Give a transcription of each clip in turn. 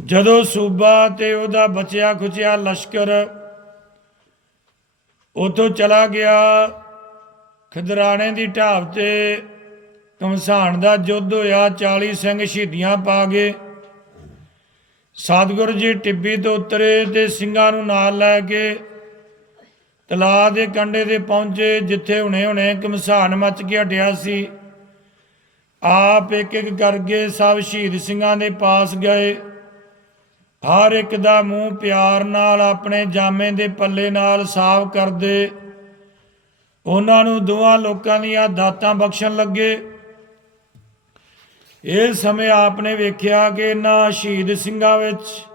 ਜਦੋਂ ਸੂਬਾ ਤੇ ਉਹਦਾ ਬਚਿਆ ਖੁਚਿਆ ਲਸ਼ਕਰ ਉਤੋਂ ਚਲਾ ਗਿਆ, ਖਦਰਾਣੇ ਦੀ ਢਾਬ ਤੇ ਕਮਸਾਨ ਦਾ ਯੁੱਧ ਹੋਇਆ 40 ਸਿੰਘ ਸ਼ਹੀਦੀਆਂ ਪਾ ਗਏ। ਸਤਿਗੁਰੂ ਜੀ ਟਿੱਬੀ ਤੋਂ ਉਤਰੇ ਤੇ ਸਿੰਘਾਂ ਨੂੰ ਨਾਲ ਲੈ ਕੇ ਤਲਾਅ ਦੇ ਕੰਢੇ ਤੇ ਪਹੁੰਚੇ, ਜਿੱਥੇ ਹੁਣੇ ਹੁਣੇ ਕਮਸਾਨ ਮੱਚ ਕੇ ਹਟਿਆ ਸੀ। ਆਪ ਇੱਕ ਇੱਕ ਕਰਕੇ ਸਭ ਸ਼ਹੀਦ ਸਿੰਘਾਂ ਦੇ ਪਾਸ ਗਏ। ਹਰ ਇੱਕ ਦਾ ਮੂੰਹ ਪਿਆਰ ਨਾਲ, ਆਪਣੇ ਜਾਮੇ ਦੇ ਪੱਲੇ ਨਾਲ ਸਾਫ਼ ਕਰਦੇ। ਉਹਨਾਂ ਨੂੰ ਦੋਵਾਂ ਲੋਕਾਂ ਦੀਆਂ ਦਾਤਾਂ ਬਖਸ਼ਣ ਲੱਗੇ। ਇਹ ਸਮੇਂ ਆਪਨੇ ਵੇਖਿਆ ਕਿ ਇਹਨਾਂ ਸ਼ਹੀਦ ਸਿੰਘਾਂ ਵਿੱਚ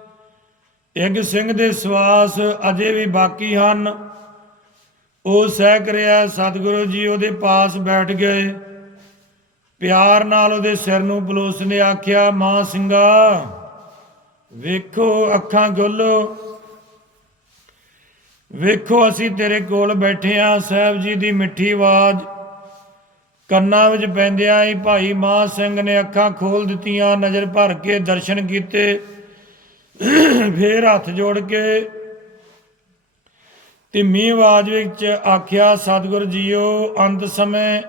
ਇੱਕ ਸਿੰਘ ਦੇ ਸਵਾਸ ਅਜੇ ਵੀ ਬਾਕੀ ਹਨ। ਉਹ ਸਹਿ ਕਰਿਆ ਸਤਿਗੁਰੂ ਜੀ ਉਹਦੇ ਪਾਸ ਬੈਠ ਗਏ। ਪਿਆਰ ਨਾਲ ਉਹਦੇ ਸਿਰ ਨੂੰ ਪਲੋਸ ਨੇ ਆਖਿਆ, ਮਾਂ ਸਿੰਘਾ ਵੇਖੋ ਅੱਖਾਂ ਖੋਲੋ। ਵੇਖੋ ਅਸੀਂ ਤੇਰੇ ਕੋਲ ਬੈਠੇ ਆ, ਸਾਹਿਬ ਜੀ ਦੀ ਮਿੱਠੀ ਆਵਾਜ਼। ਕੰਨਾਂ ਵਿੱਚ ਪੈਂਦਿਆਂ ਹੀ ਭਾਈ ਮਾਂ ਸਿੰਘ ਨੇ ਅੱਖਾਂ ਖੋਲ ਦਿੱਤੀਆਂ, ਨਜ਼ਰ ਭਰ ਕੇ ਦਰਸ਼ਨ ਕੀਤੇ। ਫੇਰ ਹੱਥ ਜੋੜ ਕੇ ਧੀਮੀ ਆਵਾਜ਼ ਵਿੱਚ ਆਖਿਆ, ਸਤਿਗੁਰ ਜੀਓ, ਅੰਤ ਸਮੇਂ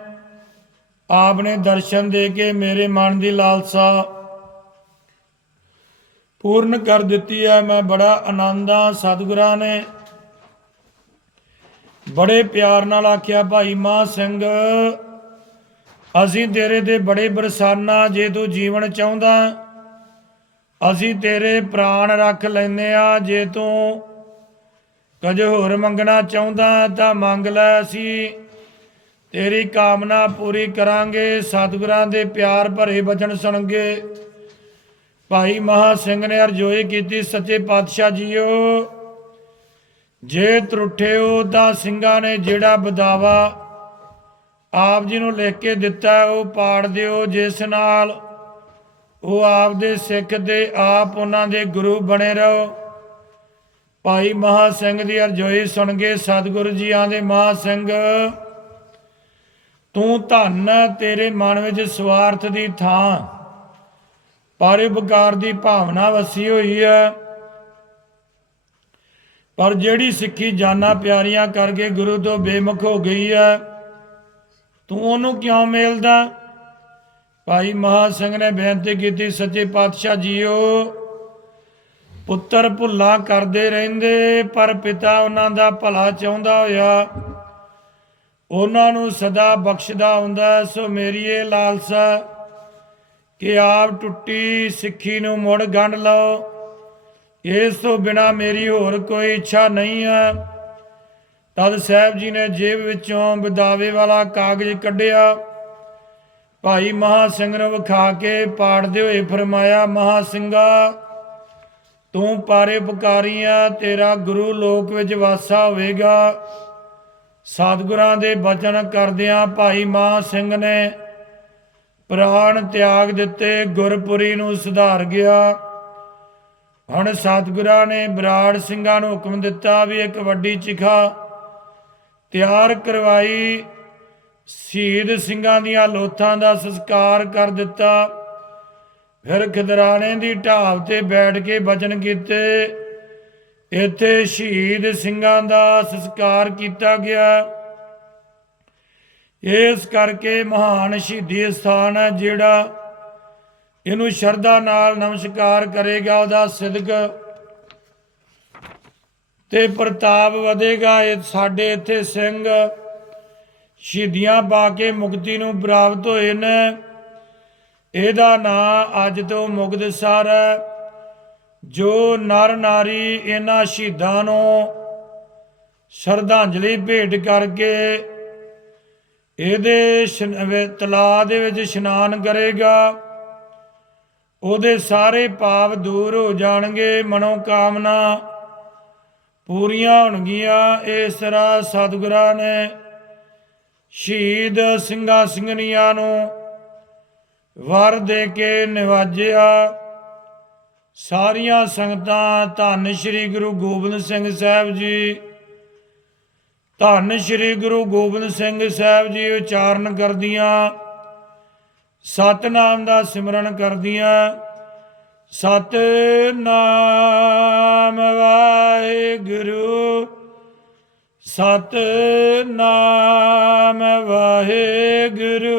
ਆਪ ਨੇ ਦਰਸ਼ਨ ਦੇ ਕੇ ਮੇਰੇ ਮਨ ਦੀ ਲਾਲਸਾ ਪੂਰਨ ਕਰ ਦਿੱਤੀ ਹੈ। ਮੈਂ ਬੜਾ ਆਨੰਦ ਆ ਸਤਿਗੁਰਾਂ ਨੇ ਬੜੇ ਪਿਆਰ ਨਾਲ ਆਖਿਆ, ਭਾਈ ਮਾਂ ਸਿੰਘ, ਅਸੀਂ ਤੇਰੇ ਤੇ ਬੜੇ ਬਰਸਾਨਾ ਜੇ ਤੂੰ ਜੀਵਨ ਚਾਹੁੰਦਾ ਅਸੀਂ ਤੇਰੇ ਪ੍ਰਾਣ ਰੱਖ ਲੈਨੇ ਆ ਜੇ ਤੂੰ ਕੁਝ ਹੋਰ ਮੰਗਣਾ ਚਾਹੁੰਦਾ ਤਾਂ ਮੰਗ ਲੈ। ਅਸੀਂ ਤੇਰੀ ਕਾਮਨਾ ਪੂਰੀ ਕਰਾਂਗੇ। ਸਤਿਗੁਰਾਂ ਦੇ ਪਿਆਰ ਭਰੇ ਬਚਨ ਸੁਣਗੇ ਭਾਈ ਮਹਾ ਸਿੰਘ ਨੇ ਅਰਜ਼ੋਈ ਕੀਤੀ, ਸੱਚੇ ਪਾਤਸ਼ਾਹ ਜੀਓ। ਜੇ ਤਰੁੱਠਿਓ ਤਾਂ ਸਿੰਘਾਂ ਨੇ ਜਿਹੜਾ ਬਦਾਵਾ ਆਪ ਜੀ ਨੂੰ ਲਿਖ ਕੇ ਦਿੱਤਾ, ਉਹ ਪਾੜ ਦਿਓ, ਜਿਸ ਨਾਲ ਉਹ ਆਪ ਦੇ ਸਿੱਖ ਦੇ ਆਪ ਉਹਨਾਂ ਦੇ ਗੁਰੂ ਬਣੇ ਰਹੋ। ਭਾਈ ਮਹਾ ਸਿੰਘ ਦੀ ਅਰਜ਼ੋਈ ਸੁਣ ਕੇ ਸਤਿਗੁਰੂ ਜੀ ਆਂਦੇ, ਮਹਾ ਸਿੰਘ, ਤੂੰ ਧੰਨ ਤੇਰੇ ਮਨ ਵਿੱਚ ਸਵਾਰਥ ਦੀ ਥਾਂ। ਪਰਉਪਕਾਰ ਦੀ ਭਾਵਨਾ ਵਸੀ ਹੋਈ ਹੈ। ਪਰ ਜਿਹੜੀ ਸਿੱਖੀ ਜਾਨਾਂ ਪਿਆਰੀਆਂ ਕਰਕੇ ਗੁਰੂ ਤੋਂ ਬੇਮੁਖ ਹੋ ਗਈ ਹੈ, ਤੂੰ ਉਹਨੂੰ ਕਿਉਂ ਮਿਲਦਾ? ਭਾਈ ਮਹਾ ਸਿੰਘ ਨੇ ਬੇਨਤੀ ਕੀਤੀ, ਸੱਚੇ ਪਾਤਸ਼ਾਹ ਜੀਓ, ਪੁੱਤਰ ਭੁੱਲਾ ਕਰਦੇ ਰਹਿੰਦੇ, ਪਰ ਪਿਤਾ ਉਹਨਾਂ ਦਾ ਭਲਾ ਚਾਹੁੰਦਾ ਹੋਇਆ। ਉਹਨਾਂ ਨੂੰ ਸਦਾ ਬਖਸ਼ਦਾ ਹੁੰਦਾ, ਸੋ ਮੇਰੀ ਇਹ ਲਾਲਸਾ ਕਿ ਆਪ ਟੁੱਟੀ ਸਿੱਖੀ ਨੂੰ ਮੁੜ ਗੰਢ ਲਓ। ਇਸ ਤੋਂ ਬਿਨਾ ਮੇਰੀ ਹੋਰ ਕੋਈ ਇੱਛਾ ਨਹੀਂ ਹੈ। ਤਦ ਸਾਹਿਬ ਜੀ ਨੇ ਜੇਬ ਵਿੱਚੋਂ ਵਿਦਾਵੇ ਵਾਲਾ ਕਾਗਜ਼ ਕੱਢਿਆ। ਭਾਈ ਮਹਾ ਸਿੰਘ ਨੂੰ ਵਿਖਾ ਕੇ ਪਾੜਦੇ ਹੋਏ ਫਰਮਾਇਆ, ਮਹਾ ਸਿੰਘਾ, ਤੂੰ ਪਾਰੇ ਪੁਕਾਰੀਆਂ ਤੇਰਾ ਗੁਰੂ ਲੋਕ ਵਿੱਚ ਵਾਸਾ ਹੋਵੇਗਾ। ਸਤਿਗੁਰਾਂ ਦੇ ਬਚਨ ਕਰਦਿਆਂ ਭਾਈ ਮਹਾ ਸਿੰਘ ਨੇ ਪ੍ਰਾਣ ਤਿਆਗ ਦਿੱਤੇ, ਗੁਰਪੁਰੀ ਨੂੰ ਸੁਧਾਰ ਗਿਆ। ਹੁਣ ਸਤਿਗੁਰਾਂ ਨੇ ਬਰਾੜ ਸਿੰਘਾਂ ਨੂੰ ਹੁਕਮ ਦਿੱਤਾ ਵੀ ਇੱਕ ਵੱਡੀ ਚਿਖਾ ਤਿਆਰ ਕਰਵਾਈ। ਸ਼ਹੀਦ ਸਿੰਘਾਂ ਦੀਆਂ ਲੋਥਾਂ ਦਾ ਸੰਸਕਾਰ ਕਰ ਦਿੱਤਾ। ਫਿਰ ਖਦਰਾਣੇ ਦੀ ਢਾਬ ਤੇ ਬੈਠ ਕੇ ਬਚਨ ਕੀਤੇ। ਇੱਥੇ ਸ਼ਹੀਦ ਸਿੰਘਾਂ ਦਾ ਸੰਸਕਾਰ ਕੀਤਾ ਗਿਆ। ਇਸ ਕਰਕੇ ਮਹਾਨ ਸ਼ਹੀਦੀ ਸਥਾਨ ਹੈ ਜਿਹੜਾ ਇਹਨੂੰ ਸ਼ਰਧਾ ਨਾਲ ਨਮਸਕਾਰ ਕਰੇਗਾ, ਉਹਦਾ ਸਿਦਕ ਤੇ ਪ੍ਰਤਾਪ ਵਧੇਗਾ। ਇਹ ਸਾਡੇ ਇੱਥੇ ਸਿੰਘ ਸ਼ਹੀਦੀਆਂ ਪਾ ਕੇ ਮੁਕਤੀ ਨੂੰ ਪ੍ਰਾਪਤ ਹੋਏ ਨੇ। ਇਹਦਾ ਨਾਂ ਅੱਜ ਤੋਂ ਮੁਕਤਸਰ ਹੈ, ਜੋ ਨਰ ਨਾਰੀ ਇਹਨਾਂ ਸ਼ਹੀਦਾਂ ਨੂੰ ਸ਼ਰਧਾਂਜਲੀ ਭੇਟ ਕਰਕੇ ਇਹਦੇ ਇਸ਼ਨ- ਦੇ ਵਿੱਚ ਇਸ਼ਨਾਨ ਕਰੇਗਾ। ਉਹਦੇ ਸਾਰੇ ਪਾਪ ਦੂਰ ਹੋ ਜਾਣਗੇ ਮਨੋ ਕਾਮਨਾ ਪੂਰੀਆਂ ਹੋਣਗੀਆਂ। ਇਸ ਤਰ੍ਹਾਂ ਸਤਿਗੁਰਾਂ ਨੇ ਸ਼ਹੀਦ ਸਿੰਘਾਂ ਸਿੰਘਣੀਆਂ ਨੂੰ ਵਰ ਦੇ ਕੇ ਨਿਵਾਜਿਆ। ਸਾਰੀਆਂ ਸੰਗਤਾਂ ਧੰਨ ਸ੍ਰੀ ਗੁਰੂ ਗੋਬਿੰਦ ਸਿੰਘ ਸਾਹਿਬ ਜੀ ਧੰਨ ਸ੍ਰੀ ਗੁਰੂ ਗੋਬਿੰਦ ਸਿੰਘ ਸਾਹਿਬ ਜੀ ਉਚਾਰਨ ਕਰਦੀਆਂ, ਸਤਨਾਮ ਦਾ ਸਿਮਰਨ ਕਰਦੀਆਂ, ਸਤਨਾਮ ਵਾਹਿਗੁਰੂ ਸਤਨਾਮ ਵਾਹਿਗੁਰੂ।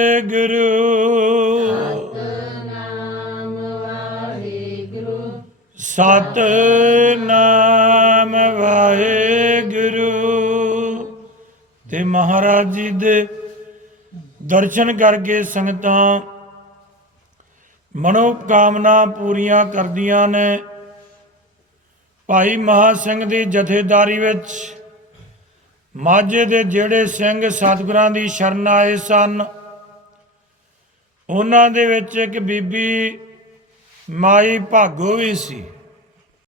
ਵਾਹਿਗੁਰੂ। ਸਤਨਾਮ ਵਾਹਿਗੁਰੂ। ਸਤਨਾਮ ਵਾਹਿਗੁਰੂ। ਤੇ ਮਹਾਰਾਜ ਜੀ ਦੇ ਦਰਸ਼ਨ ਕਰਕੇ ਸੰਗਤਾਂ ਮਨੋ ਕਾਮਨਾ ਪੂਰੀਆਂ ਕਰਦੀਆਂ ਨੇ। ਭਾਈ ਮਹਾ ਸਿੰਘ ਦੀ ਜਥੇਦਾਰੀ ਵਿੱਚ ਮਾਝੇ ਦੇ ਜਿਹੜੇ ਸਿੰਘ ਸਤਿਗੁਰਾਂ ਦੀ ਸ਼ਰਨ ਆਏ ਸਨ ਉਹਨਾਂ ਦੇ ਵਿੱਚ ਇੱਕ ਬੀਬੀ ਮਾਈ ਭਾਗੋ ਵੀ ਸੀ।